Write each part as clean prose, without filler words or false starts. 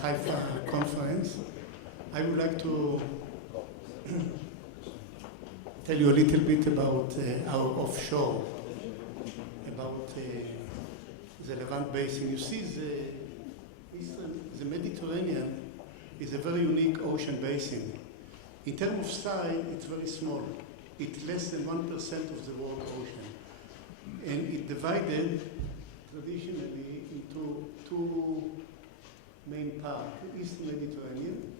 Haifa conference. I would like to tell you a little bit about our offshore, about the Levant Basin. You see, the Mediterranean is a very unique ocean basin. In terms of size, it's very small. It's less than 1% of the world ocean. And it divided traditionally into two main parts, the Eastern Mediterranean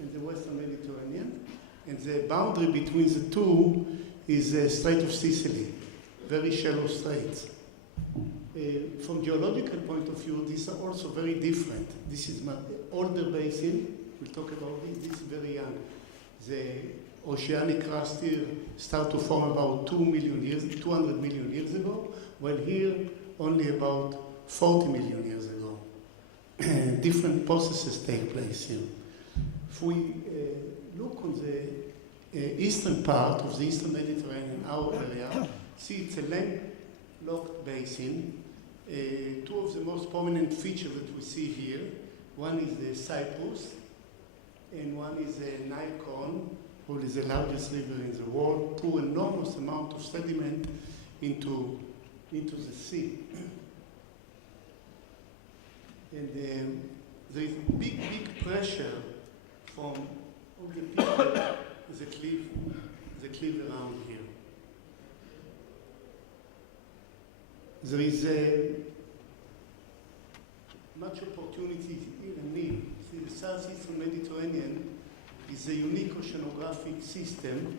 and the Western Mediterranean. And the boundary between the two is the Strait of Sicily, very shallow straits. From geological point of view, these are also very different. This is an older basin. We'll talk about this. This is very young. The oceanic crust here started to form about 200 million years ago, while here only about 40 million years ago. Different processes take place here. If we look on the eastern part of the Eastern Mediterranean, our area, see it's a landlocked basin. Two of the most prominent features that we see here, one is the Cyprus, and one is the Nile, which is the largest river in the world, pour enormous amount of sediment into the sea. And there is big pressure from all the people that live around here. There is much opportunity here and need. See, the Southeastern Mediterranean is a unique oceanographic system.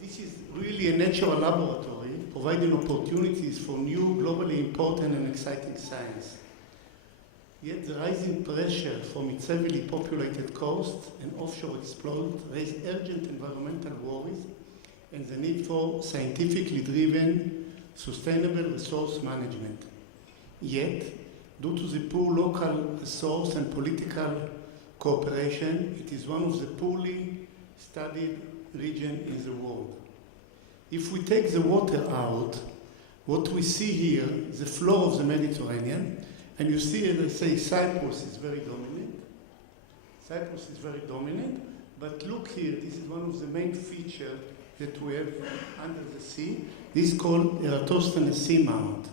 This is really a natural laboratory providing opportunities for new, globally important and exciting science. Yet the rising pressure from its heavily populated coast and offshore exploit raise urgent environmental worries and the need for scientifically driven, sustainable resource management. Yet, due to the poor local resource and political cooperation, it is one of the poorly studied regions in the world. If we take the water out, what we see here is the floor of the Mediterranean. And you see, as I say, Cyprus is very dominant. Cyprus is very dominant, but look here, this is one of the main features that we have under the sea. This is called Eratosthenes Seamount.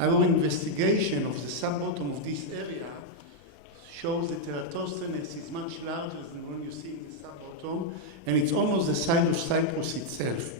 Our investigation of the sub-bottom of this area shows that Eratosthenes is much larger than when you see in the sub-bottom, and it's almost the size of Cyprus itself.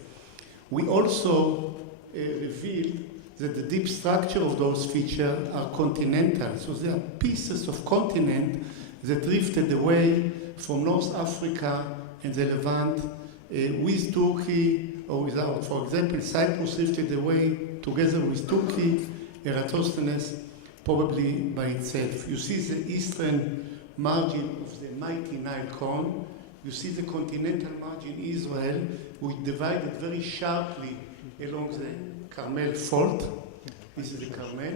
We also revealed that the deep structure of those features are continental. So they are pieces of continent that drifted away from North Africa and the Levant with Turkey or without. For example, Cyprus drifted away together with Turkey, Eratosthenes probably by itself. You see the eastern margin of the mighty Nile cone. You see the continental margin Israel, which divided very sharply along the Carmel fault. This is the Carmel.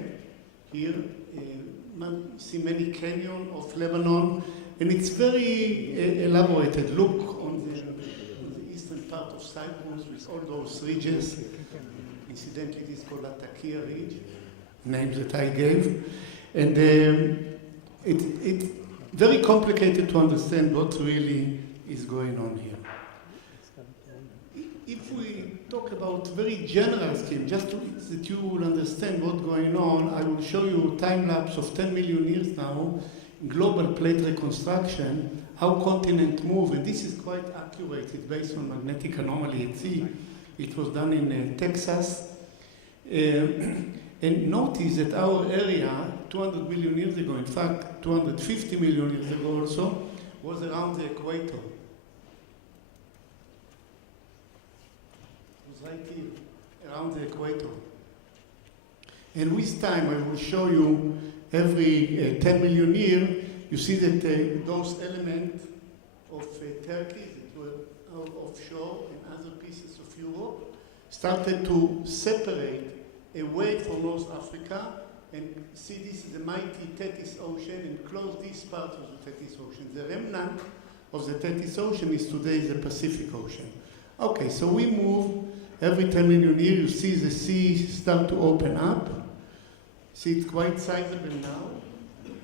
Here, you see many canyons of Lebanon, and it's very elaborated. Look on the eastern part of Cyprus with all those ridges. Incidentally, this is called Latakia Ridge, name that I gave. And it's very complicated to understand what really is going on here. If we talk about very general scheme, just that you will understand what's going on, I will show you a time lapse of 10 million years now, global plate reconstruction, how continents move, and this is quite accurate. It's based on magnetic anomaly at sea. It was done in Texas. And notice that our area, 200 million years ago, in fact, 250 million years ago also, was around the equator. Right here, around the equator. And with time, I will show you every 10 million years, you see that those elements of Turkey that were out offshore and other pieces of Europe started to separate away from North Africa, and see this is the mighty Tethys Ocean, and close this part of the Tethys Ocean. The remnant of the Tethys Ocean is today the Pacific Ocean. Okay, so we move every 10 million years, you see the sea start to open up. See, it's quite sizable now.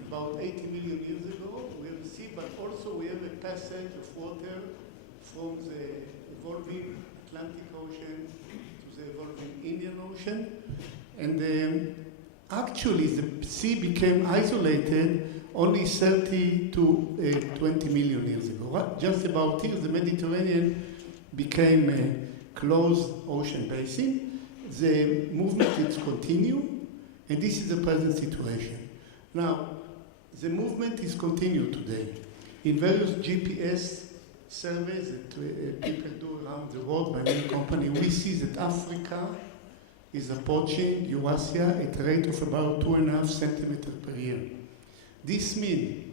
About 80 million years ago, we have a sea, but also we have a passage of water from the evolving Atlantic Ocean to the evolving Indian Ocean. And actually, the sea became isolated only 30 to 20 million years ago. Right? Just about here, the Mediterranean became a closed ocean basin. The movement is continued, and this is the present situation. Now, the movement is continued today. In various GPS surveys that people do around the world by many companies, we see that Africa is approaching Eurasia at a rate of about 2.5 centimeters per year. This means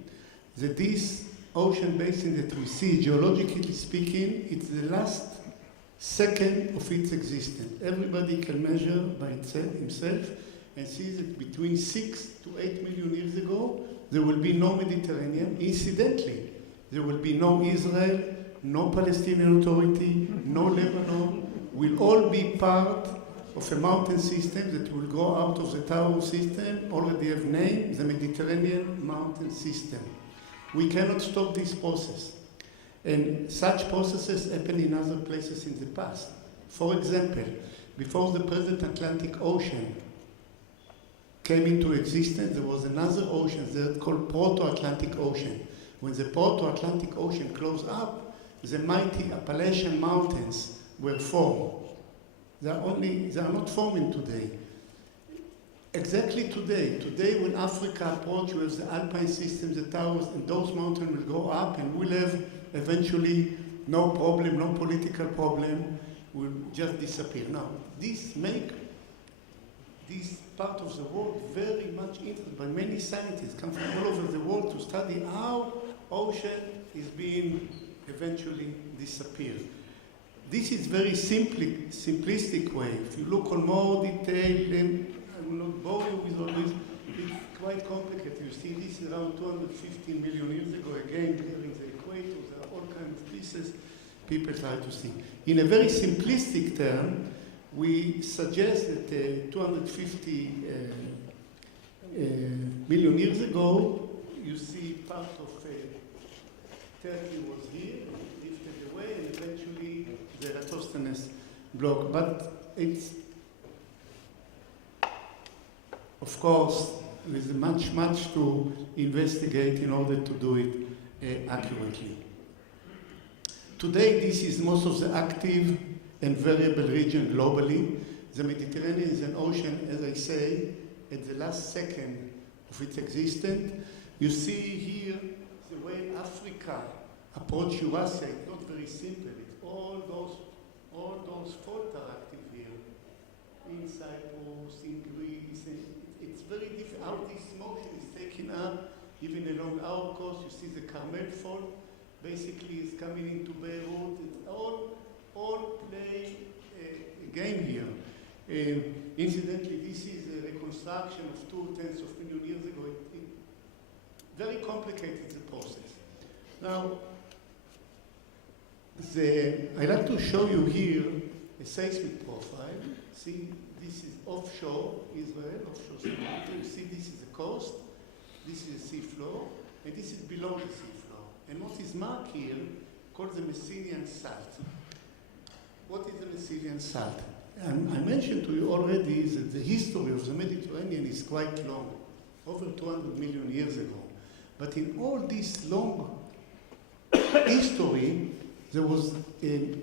that this ocean basin that we see, geologically speaking, it's the last second of its existence. Everybody can measure by himself and see that between 6 to 8 million years ago, there will be no Mediterranean. Incidentally, there will be no Israel, no Palestinian Authority, no Lebanon. Will all be part of a mountain system that will grow out of the Taurus system, already have named the Mediterranean mountain system. We cannot stop this process. And such processes happen in other places in the past. For example, before the present Atlantic Ocean came into existence, there was another ocean there called Proto-Atlantic Ocean. When the Proto-Atlantic Ocean closed up, the mighty Appalachian Mountains were formed. They are not forming today. Exactly today when Africa approaches, you have the Alpine system, the Taurus, and those mountains will go up, and we'll have eventually no problem, no political problem, will just disappear. Now, this makes this part of the world very much interested by many scientists come from all over the world to study how ocean is being eventually disappear. This is very simplistic way. If you look on more detail, and I will not bore you with all this, it's quite complicated. You see this around 250 million years ago, again, clearing the equator, there are all kinds of pieces people try to see. In a very simplistic term, we suggest that 250 million years ago, you see part of Turkey was here, drifted away, and eventually the Eratosthenes block. But it's, of course, there's much to investigate in order to do it accurately. Today, this is most of the active and variable region globally. The Mediterranean is an ocean, as I say, at the last second of its existence. You see here the way Africa approach Eurasia. It's not very simple. It's all those faults are active here. In Cyprus, in Greece. It's very different. How this motion is taken up, even along our coast, you see the Carmel fault. Basically, it's coming into Beirut. It's all play a game here. Incidentally, this is a reconstruction of 2/10 of a million years ago. It very complicated, the process. Now, I'd like to show you here a seismic profile. See, this is offshore Israel, offshore Somalia. You see, this is the coast, this is the sea floor, and this is below the sea floor. And what is marked here, called the Messinian salt. What is the Messinian salt? I mentioned to you already that the history of the Mediterranean is quite long, over 200 million years ago. But in all this long history, there was a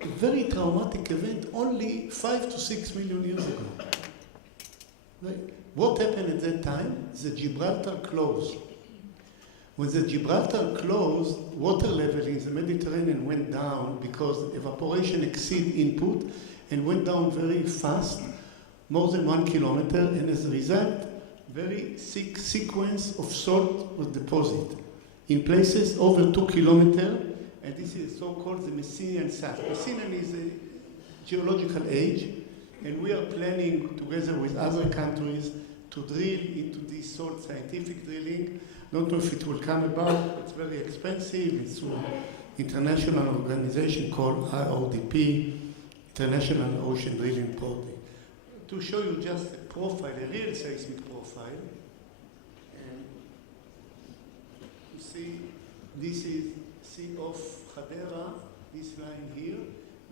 very traumatic event only 5 to 6 million years ago. Right? What happened at that time? The Gibraltar closed. When the Gibraltar closed, water level in the Mediterranean went down because evaporation exceeded input and went down very fast, more than 1 kilometer, and as a result, very thick sequence of salt was deposited in places over 2 kilometers, and this is so-called the Messinian salt. Messinian is a geological age, and we are planning, together with other countries, to drill into this salt, scientific drilling. Don't know if it will come about. It's very expensive. It's an international organization called IODP, International Ocean Drilling Project. To show you just a profile, a real seismic profile. And you see, this is sea off Hadera, this line here.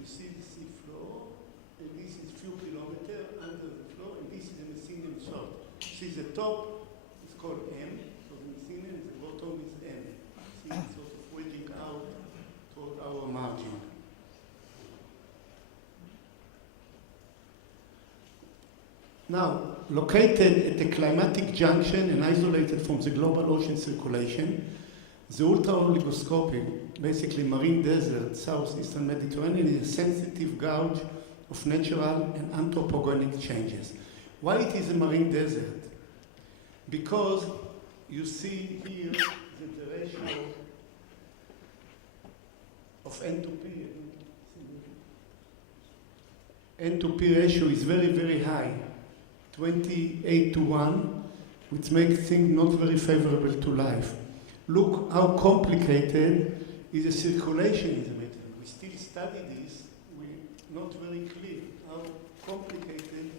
You see the sea floor, and this is few kilometers under the floor, and this is the Messinian salt. See the top, it's called M, so the Messinian, the bottom is M. See, it's sort of wedging out toward our margin. Now, located at a climatic junction and isolated from the global ocean circulation, the ultra-oligoscopic, basically marine desert, southeastern Mediterranean, is a sensitive gouge of natural and anthropogenic changes. Why it is a marine desert? Because you see here the ratio of N to P. N to P ratio is very, very high. 28 to 1, which makes things not very favorable to life. Look how complicated is the circulation in the Mediterranean. We still study this. We're not very clear how complicated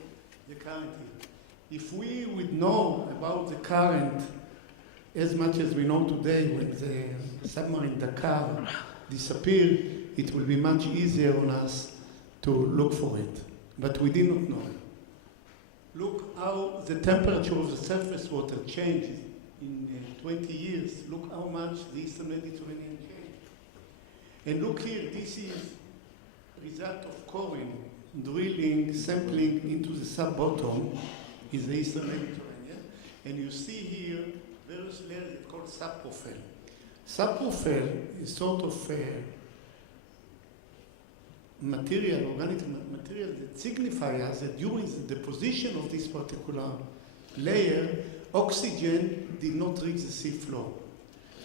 the current is. If we would know about the current as much as we know today, when the submarine Dakar disappeared, it will be much easier on us to look for it. But we did not know. Look how the temperature of the surface water changes in 20 years. Look how much the Eastern Mediterranean changed. And look here, this is result of coring, drilling, sampling into the sub-bottom is the Eastern Mediterranean. And you see here various layers called subprofile. Subprofile is sort of material, organic material that signifies that during the deposition of this particular layer, oxygen did not reach the sea floor.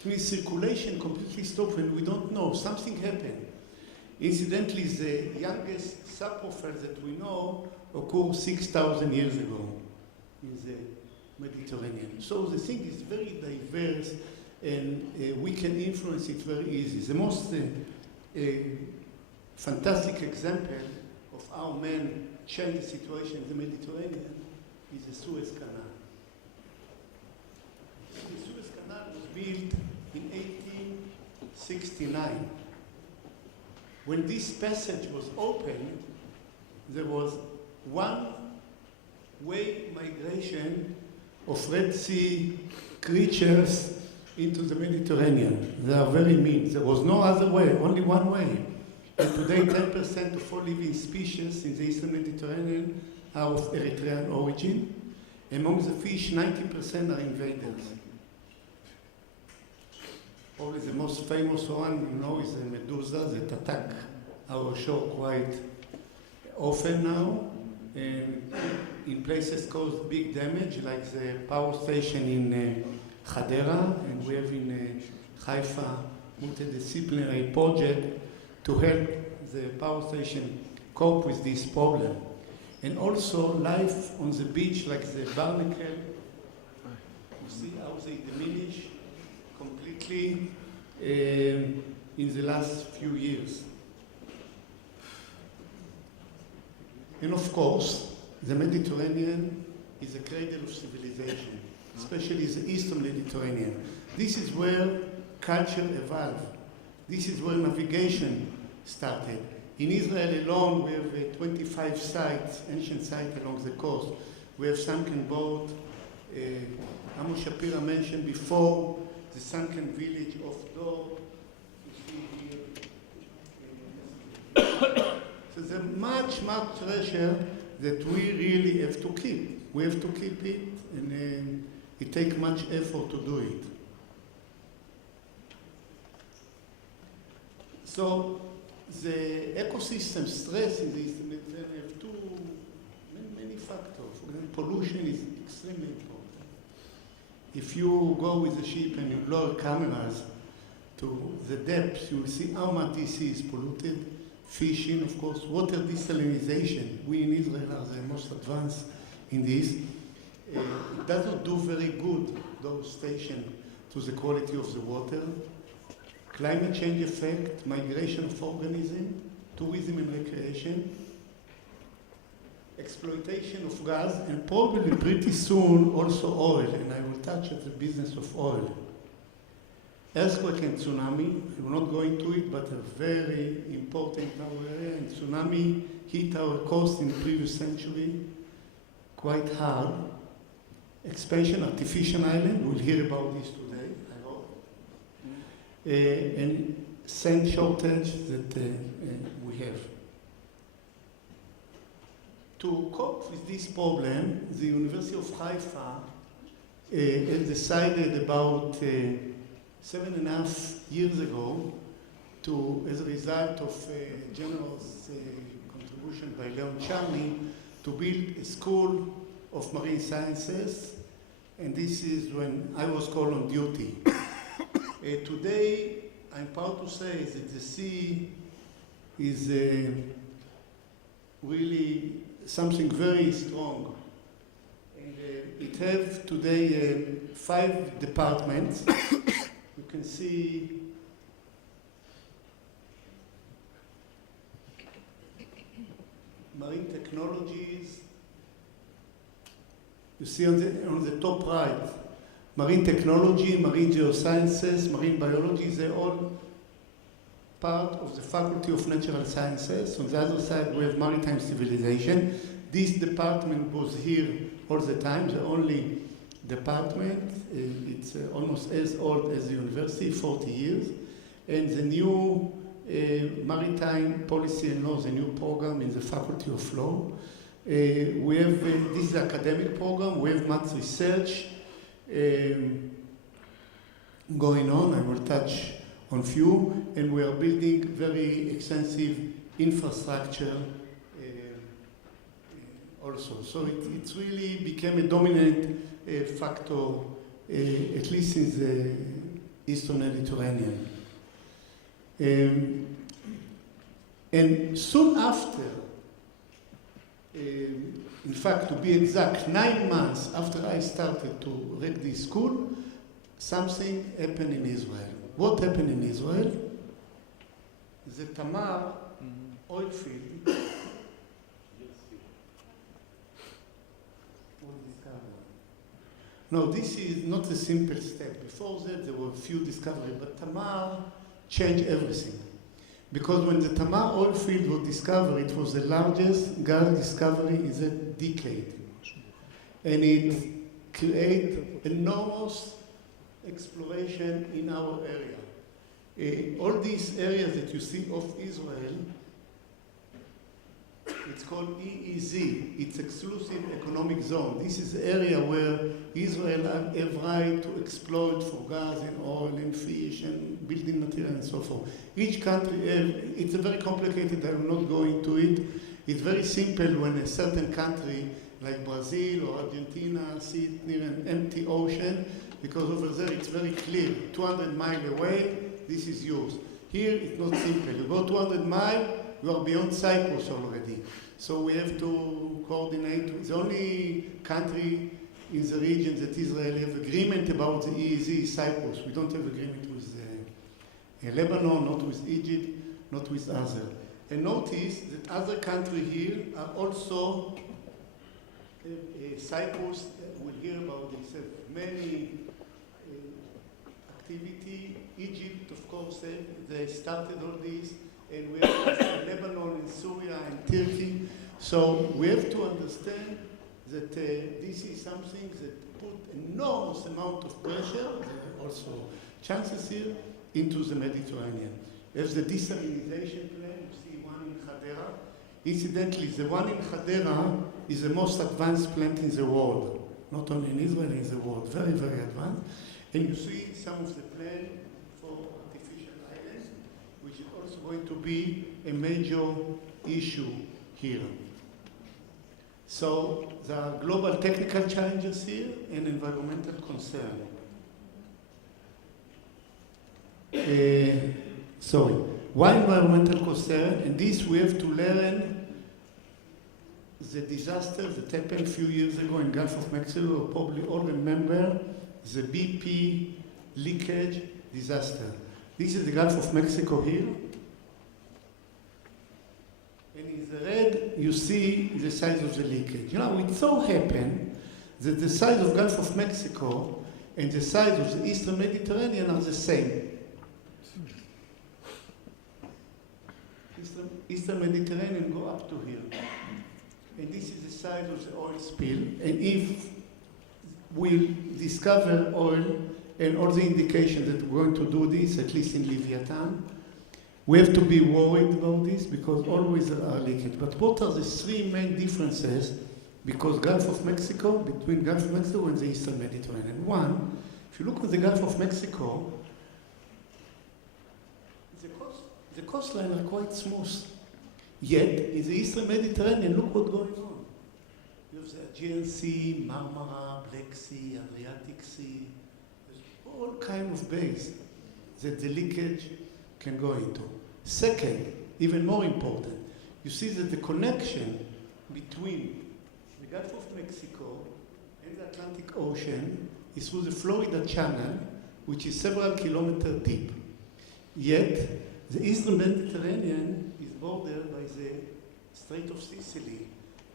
It means circulation completely stopped and we don't know. Something happened. Incidentally, the youngest subprofile that we know occurred 6,000 years ago in the Mediterranean. So the thing is very diverse and we can influence it very easy. The most fantastic example of how men change the situation in the Mediterranean is the Suez Canal. The Suez Canal was built in 1869. When this passage was opened, there was one-way migration of Red Sea creatures into the Mediterranean. They are very mean. There was no other way, only one way. And today, 10% of all living species in the Eastern Mediterranean are of Eritrean origin. Among the fish, 90% are invaders. Probably the most famous one you know is the Medusa that attack our shore quite often now, and in places cause big damage, like the power station in Hadera, and we have in Haifa multidisciplinary project to help the power station cope with this problem. And also life on the beach, like the barnacle, you see how they diminish completely in the last few years. And of course, the Mediterranean is a cradle of civilization, especially the Eastern Mediterranean. This is where culture evolved. This is where navigation started. In Israel alone, we have 25 sites, ancient sites along the coast. We have sunken boat. Amos Shapira mentioned before the sunken village of Dor. You see here. So there's much, much treasure that we really have to keep. We have to keep it, and it takes much effort to do it. So the ecosystem stress in the Eastern Mediterranean have many factors. For example, pollution is extremely important. If you go with a ship and you blow cameras to the depths, you will see how much this is polluted. Fishing, of course, water desalinization. We in Israel are the most advanced in this. It does not do very good, those stations to the quality of the water, climate change effect, migration of organisms, tourism and recreation, exploitation of gas, and probably pretty soon also oil, and I will touch at the business of oil. Earthquake and tsunami, I will not go into it, but a very important in our area, and tsunami hit our coast in the previous century quite hard. Expansion, artificial island, we'll hear about this today, I hope. And sand shortage that we have. To cope with this problem, the University of Haifa has decided about 7.5 years ago to, as a result of generous contribution by Levant Basin, to build a school of marine sciences, and this is when I was called on duty. Today, I'm proud to say that the sea is really something very strong. And it has today 5 departments. You can see marine technologies. You see on the top right, marine technology, marine geosciences, marine biology, they're all part of the Faculty of Natural Sciences. On the other side, we have maritime civilization. This department was here all the time, the only department. It's almost as old as the university, 40 years. And the new maritime policy and law, the new program in the Faculty of Law. We have, this is the academic program, we have much research going on. I will touch on few, and we are building very extensive infrastructure also. So it really became a dominant factor, at least in the Eastern Mediterranean. And soon after, in fact, to be exact, 9 months after I started to run this school, something happened in Israel. What happened in Israel? The Tamar oil field was discovered. No, this is not a simple step. Before that, there were a few discoveries, but Tamar changed everything. Because when the Tamar oil field was discovered, it was the largest gas discovery in that decade. And it created enormous exploration in our area. All these areas that you see of Israel, it's called EEZ, it's Exclusive Economic Zone. This is the area where Israel have right to exploit for gas and oil and fish and building material and so forth. Each country, it's a very complicated, I will not go into it. It's very simple when a certain country like Brazil or Argentina see it near an empty ocean, because over there it's very clear, 200 miles away, this is yours. Here it's not simple. You go 200 miles, you are beyond Cyprus already. So we have to coordinate. The only country in the region that Israel have agreement about the EEZ is Cyprus. We don't have agreement with Lebanon, not with Egypt, not with others. And notice that other countries here are also, Cyprus, we'll hear about this, have many activity. Egypt, of course, they started all this. And we have Lebanon and Syria and Turkey. So we have to understand that this is something that put enormous amount of pressure, also chances here, into the Mediterranean. There's the desalinization plant, you see one in Hadera. Incidentally, the one in Hadera is the most advanced plant in the world. Not only in Israel, in the world. Very, very advanced. And you see some of the plans for artificial islands, which is also going to be a major issue here. So there are global technical challenges here and environmental concern. Why environmental concern? And this we have to learn the disaster that happened a few years ago in Gulf of Mexico. You probably all remember the BP leakage, disaster. This is the Gulf of Mexico here. And in the red, you see the size of the leakage. You know, it so happened that the size of Gulf of Mexico and the size of the Eastern Mediterranean are the same. Eastern Mediterranean go up to here. And this is the size of the oil spill. And if we discover oil and all the indications that we're going to do this, at least in Leviathan, we have to be worried about this because always there are leakage. But what are the three main differences because Gulf of Mexico, between Gulf of Mexico and the Eastern Mediterranean? One, if you look at the Gulf of Mexico, the coastline are quite smooth. Yet, in the Eastern Mediterranean, look what's going on. You have the Aegean Sea, Marmara, Black Sea, Adriatic Sea. There's all kind of bays that the leakage can go into. Second, even more important, you see that the connection between the Gulf of Mexico and the Atlantic Ocean is through the Florida Channel, which is several kilometers deep. Yet, the Eastern Mediterranean is bordered by the Strait of Sicily,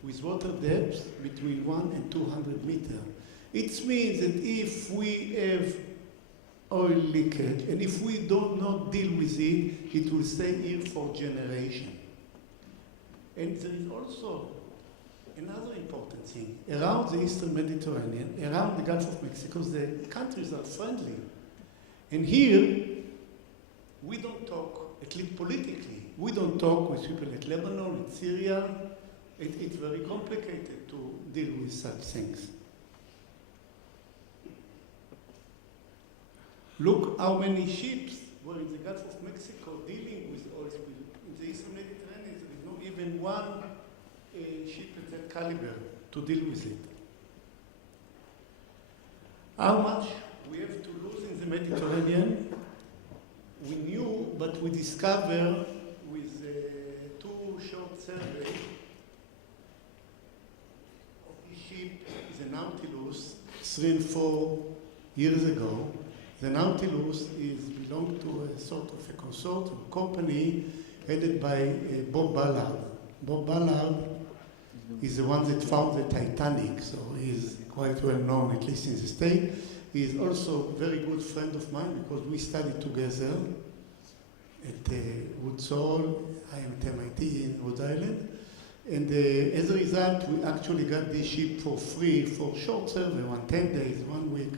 with water depths between 1 and 200 meters. It means that if we have oil leakage, and if we do not deal with it, it will stay here for generations. And there is also another important thing. Around the Eastern Mediterranean, around the Gulf of Mexico, the countries are friendly. And here, we don't talk, at least politically, we don't talk with people like Lebanon and Syria. It's very complicated to deal with such things. Look how many ships were in the Gulf of Mexico dealing with oil spill. In the Eastern Mediterranean, there is not even one ship at that caliber to deal with it. How much we have to lose in the Mediterranean? We knew, but we discovered with two short surveys of this ship is a Nautilus 3 and 4 years ago. The Nautilus belonged to a sort of a consortium company headed by Bob Ballard. Bob Ballard is the one that found the Titanic, so he's quite well known, at least in the States. He is also a very good friend of mine because we studied together at Woods Hole, I am at MIT in Rhode Island. And as a result, we actually got this ship for free for short survey, 10 days, 1 week.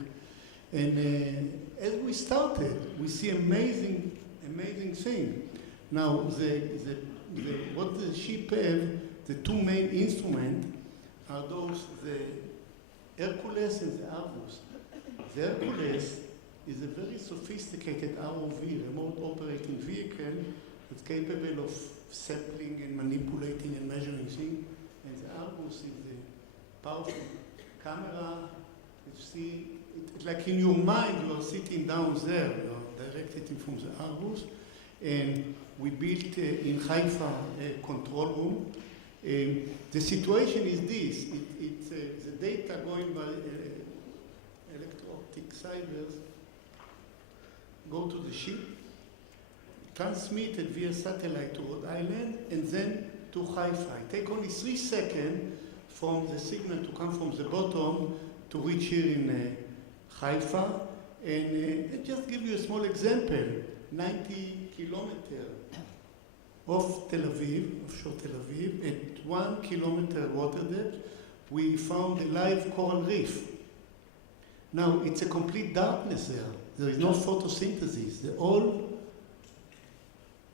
And as we started, we see amazing thing. Now, what the ship have, the two main instruments are those, the Hercules and the Argus. The Hercules is a very sophisticated ROV, remote operating vehicle, that's capable of sampling and manipulating and measuring things. And the Argus is a powerful camera. You see, like in your mind, you are sitting down there, you are directed from the Argus. And we built in Haifa a control room. The situation is this, it's the data going by electro-optic fibers go to the ship, transmitted via satellite to Rhode Island, and then to Haifa. It takes only 3 seconds from the signal to come from the bottom to reach here in Haifa. And I'll just give you a small example. 90 kilometers off Tel Aviv, offshore Tel Aviv, at 1 kilometer water depth, we found a live coral reef. Now, it's a complete darkness there. There is no photosynthesis. The whole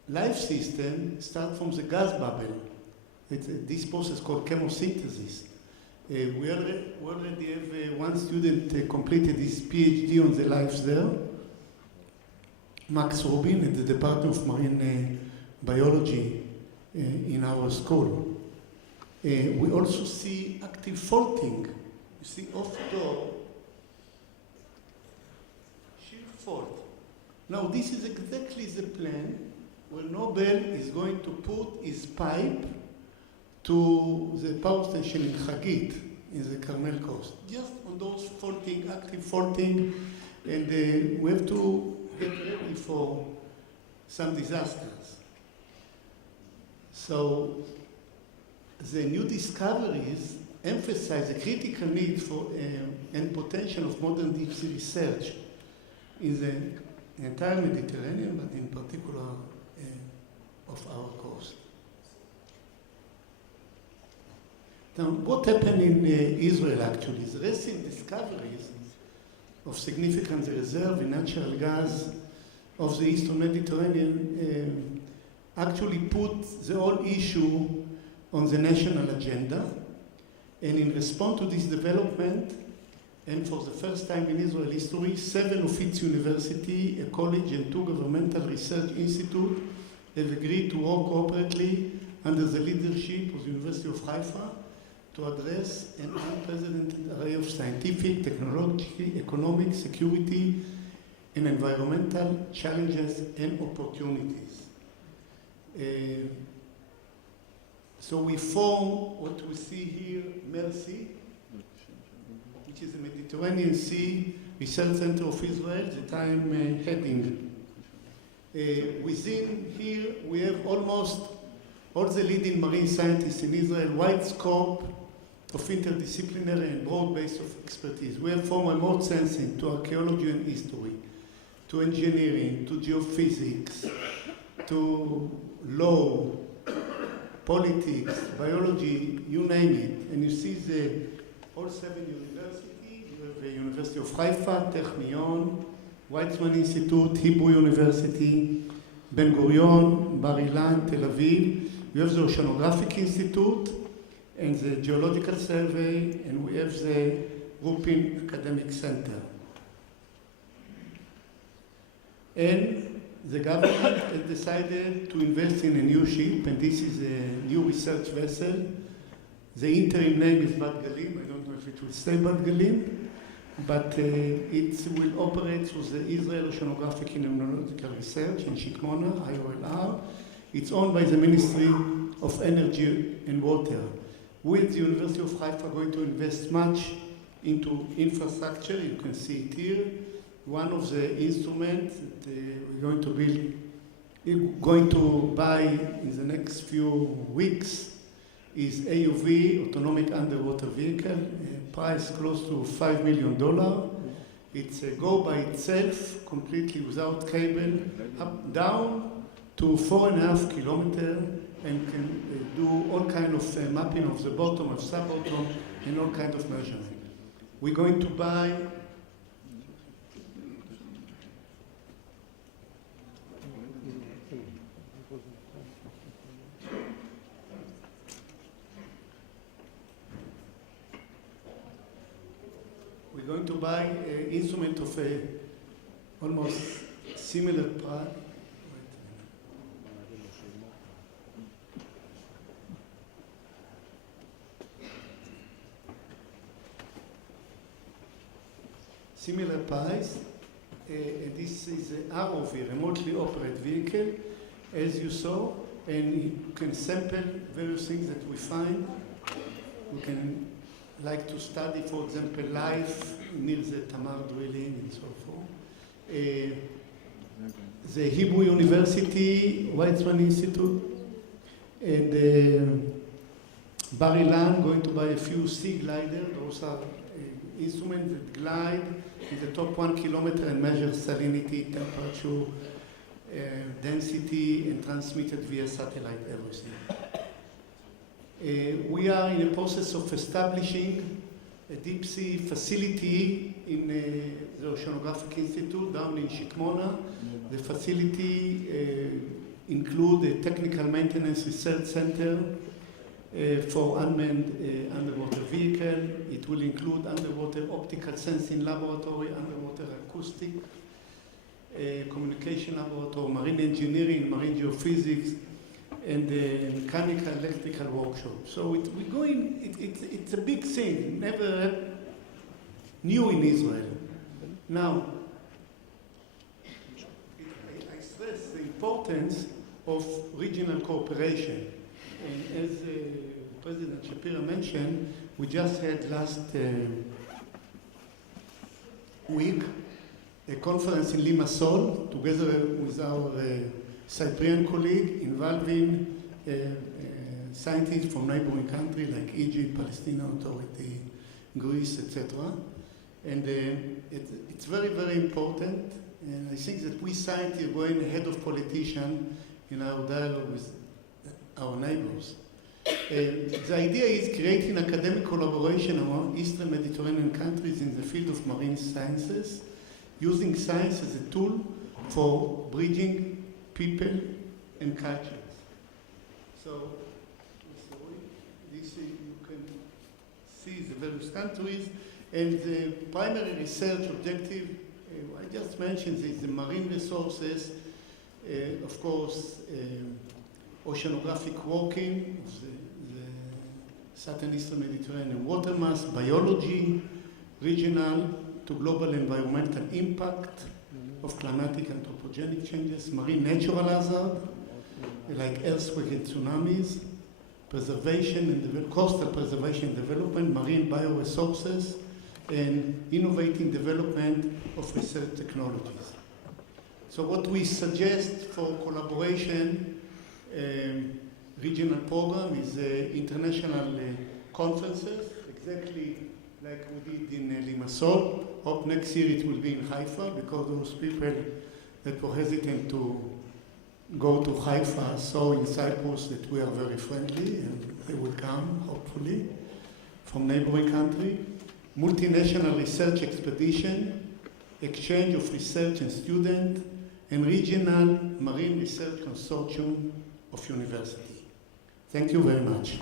life system starts from the gas bubble. This process called chemosynthesis. We already have one student completed his PhD on the lives there, Max Rubin at the Department of Marine Biology in our school. We also see active faulting. You see offshore shear fault. Now this is exactly the plan where Nobel is going to put his pipe to the power station in Hagit, in the Carmel coast. Just on those faulting, active faulting, And we have to get ready for some disasters. So the new discoveries emphasize the critical need for and potential of modern deep sea research in the entire Mediterranean, but in particular of our coast. Now, what happened in Israel actually? The recent discoveries of significant reserve in natural gas of the Eastern Mediterranean actually put the whole issue on the national agenda. And in response to this development, and for the first time in Israel history, 7 of its universities, a college and 2 governmental research institutes have agreed to work cooperatively under the leadership of the University of Haifa to address an unprecedented array of scientific, technological, economic, security, and environmental challenges and opportunities. So we form what we see here, MERSI, which is the Mediterranean Sea Research Center of Israel, that I'm heading. Within here, we have almost all the leading marine scientists in Israel, wide scope of interdisciplinary and broad base of expertise. We have from remote sensing to archaeology and history, to engineering, to geophysics, to law, politics, biology, you name it. And you see all 7 universities. You have the University of Haifa, Technion, Weizmann Institute, Hebrew University, Ben Gurion, Bar Ilan, Tel Aviv. You have the Oceanographic Institute and the Geological Survey, and we have the Rupin Academic Center. And the government has decided to invest in a new ship, and this is a new research vessel. The interim name is Bat Galim. I don't know if it will stay Bat Galim, but it will operate through the Israel Oceanographic and Immunological Research in Shikmona, IOLR. It's owned by the Ministry of Energy and Water. We at the University of Haifa are going to invest much into infrastructure. You can see it here. One of the instruments that we're going to buy in the next few weeks is AUV, Autonomic Underwater Vehicle, price close to $5 million. It's a go by itself, completely without cable, up, down to 4.5 kilometers, and can do all kind of mapping of the bottom, of sub-bottom, and all kind of measurement. We're going to buy an instrument of almost similar price. Similar price, and this is an ROV, remotely operated vehicle, as you saw, and you can sample various things that we find. We can like to study, for example, life near the Tamar drilling and so forth. The Hebrew University, Weizmann Institute, and Bar Ilan going to buy a few sea gliders. Those are instruments that glide in the top 1 kilometer and measure salinity, temperature, density, and transmitted via satellite everything. We are in the process of establishing a deep sea facility in the Oceanographic Institute down in Shikmona. The facility includes a technical maintenance research center for unmanned underwater vehicle. It will include underwater optical sensing laboratory, underwater acoustic, communication laboratory, marine engineering, marine geophysics, and mechanical, electrical workshop. So it's a big thing, never new in Israel. Now, I stress the importance of regional cooperation. And as President Shapira mentioned, we just had last week a conference in Limassol, together with our Cyprian colleague, involving scientists from neighboring countries like Egypt, Palestinian Authority, Greece, etc. And it's very, very important. And I think that we scientists are going ahead of politicians in our dialogue with our neighbors. The idea is creating academic collaboration among Eastern Mediterranean countries in the field of marine sciences, using science as a tool for bridging people and cultures. So, this you can see the various countries, and the primary research objective, I just mentioned this, the marine resources, of course, oceanographic working of the Southern Eastern Mediterranean water mass, biology, regional to global environmental impact of climatic and anthropogenic changes, marine natural hazard, like earthquake and tsunamis, preservation and coastal preservation and development, marine bioresources, and innovating development of research technologies. So what we suggest for collaboration regional program is international conferences, exactly like we did in Limassol. Hope next year it will be in Haifa, because those people that were hesitant to go to Haifa saw in Cyprus that we are very friendly, and they will come, hopefully, from neighboring country. Multinational research expedition, exchange of research and students, and regional marine research consortium of university. Thank you very much.